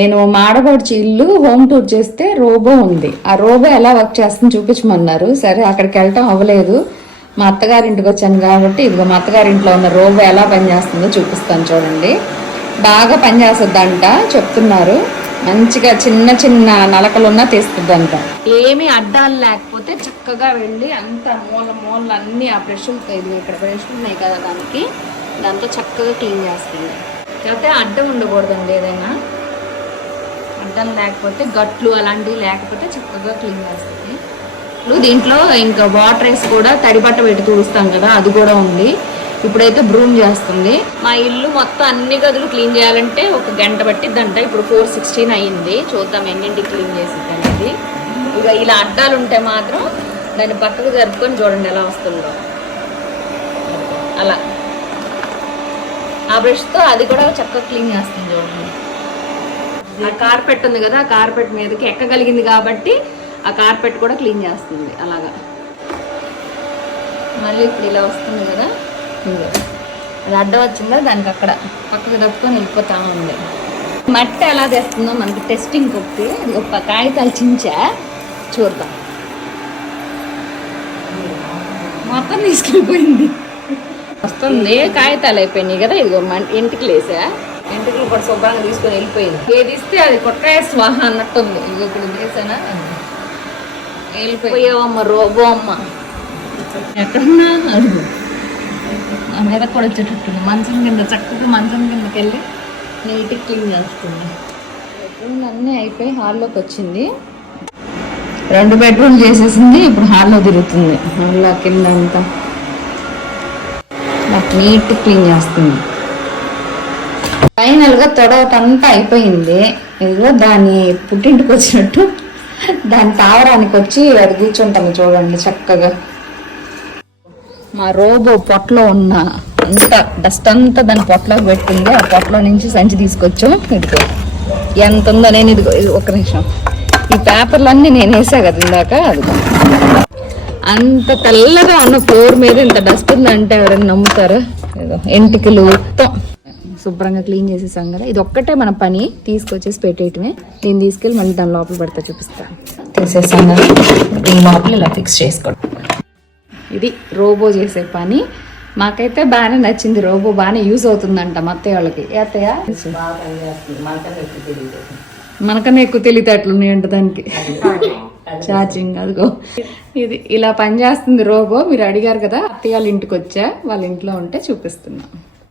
నేను మాడబడిచి ఇల్లు home tour చేస్తే రోబో ఉంది. ఆ రోబో ఎలా వర్క్ చేస్తుందో చూపించమన్నారు. సరే అక్కడికి వెళ్ళటం అవ్వలేదు. మా అత్తగారింటికి వచ్చాను కాబట్టి ఇదిగో మా అత్తగారింట్లో ఉన్న రోబో ఎలా పనిచేస్తుందో చూపిస్తాను చూడండి. బాగా పనిచేస్తుందంట చెప్తున్నారు. మంచిగా చిన్న చిన్న నలకలున్నా తీస్తుందంట. ఏమీ అడ్డాలు లేకపోతే చక్కగా వెళ్ళి అంత మూల అన్ని ఆ బ్రష్లతో, ఇది ఇక్కడ బ్రష్లు ఉన్నాయి కదా దాంతో చక్కగా క్లీన్ చేస్తుంది. కాకపోతే అడ్డం ఉండకూడదండి. ఏదైనా అడ్డం లేకపోతే గట్లు అలాంటివి లేకపోతే చక్కగా క్లీన్ చేస్తుంది. దీంట్లో ఇంకా వాటర్ వేసి కూడా తడిబట్ట పెట్టి తుడుస్తాం కదా, అది కూడా ఉంది. ఇప్పుడైతే బ్రూమ్ చేస్తుంది. మా ఇల్లు మొత్తం అన్ని గదులు క్లీన్ చేయాలంటే 1 గంట పట్టిద్దంట. ఇప్పుడు 4:16 అయ్యింది. చూద్దాం ఎన్నింటికి క్లీన్ చేసిద్ది అనేది. ఇక ఇలా అడ్డాలు ఉంటే మాత్రం దాన్ని పక్కకు జరుపుకొని చూడండి ఎలా వస్తుందో. అలా ఆ బ్రష్తో అది కూడా చక్కగా క్లీన్ చేస్తుంది చూడండి. ఆ కార్పెట్ ఉంది కదా, ఆ కార్పెట్ మీదకి ఎక్కగలిగింది కాబట్టి ఆ కార్పెట్ కూడా క్లీన్ చేస్తుంది. అలాగా మళ్ళీ ఇప్పుడు ఇలా వస్తుంది కదా, అది అడ్డం వచ్చిందా దానికి అక్కడ పక్కకు తప్పుకొని వెళ్ళిపోతా ఉంది. మట్టి ఎలా తెస్తుందో మనకి టెస్టింగ్ కొట్టి ఒక కాగితాలు చించా చూద్దాం. మొత్తం తీసుకెళ్ళిపోయింది. వస్తుంది, కాగితాలు అయిపోయినాయి కదా. ఇదిగో ఎంటికలు వేసా, ఎంటికలు కూడా శుభ్రంగా తీసుకొని వెళ్ళిపోయింది. ఏది ఇస్తే అది కొట్టాయ స్వాహ అన్నట్టుంది. ఇదిగో ఇప్పుడు వేసానా, వెళ్ళిపోయావమ్మ రోబో అమ్మ. ఎక్కడున్నా అడుగు ఆ మీద కూడా వచ్చేటట్టుంది. మంచం కింద చక్కగా మంచం కిందకి వెళ్ళి నీట్గా క్లీన్ చేస్తుంది. బెడ్రూమ్లు అన్నీ అయిపోయి హాల్లోకి వచ్చింది. 2 బెడ్రూమ్ చేసేసింది. ఇప్పుడు హాల్లో తిరుగుతుంది. హాల్లో కింద అంతా నీట్గా క్లీన్ చేస్తుంది. ఫైనల్గా తొడవటంతా అయిపోయింది. ఇదిగో దాని పుట్టింటికి వచ్చినట్టు దాని తావరానికి వచ్చి అది కూర్చుంటాము చూడండి చక్కగా. మా రోబో పొట్టలో ఉన్న అంత డస్ట్ అంతా దాని పొట్టలోకి పెట్టింది. ఆ పొట్టలో నుంచి సంచి తీసుకొచ్చాం. ఇదిగో ఎంత ఉందో. నేను ఇదిగో ఒక్క నిమిషం, ఈ పేపర్లన్నీ నేను వేసా కదా ఇందాక. అదిగో అంత తెల్లగా ఉన్న ఫ్లోర్ మీద ఇంత డస్ట్ ఉందంటే ఎవరైనా నమ్ముతారా? ఏదో ఎంటికలు మొత్తం శుభ్రంగా క్లీన్ చేసేసాం కదా. ఇది ఒక్కటే మన పని, తీసుకొచ్చేసి పెట్టేయటమే. నేను తీసుకెళ్ళి మళ్ళీ దాని లోపల పెడతా చూపిస్తాను. తీసేసాం కదా, ఈ లోపల ఇలా ఫిక్స్ చేసుకోండి. ఇది రోబో చేసే పని. మాకైతే బాగానే నచ్చింది. రోబో బాగానే యూజ్ అవుతుందంట మా అత్తయ్య వాళ్ళకి. అత్తయ్య మనకన్నా ఎక్కువ తెలివితేటలున్నాయంట దానికి. ఛార్జింగ్ అదిగో ఇది ఇలా పనిచేస్తుంది రోబో. మీరు అడిగారు కదా, అత్తయ్య వాళ్ళ ఇంటికి వచ్చా, వాళ్ళ ఇంట్లో ఉంటే చూపిస్తున్నా.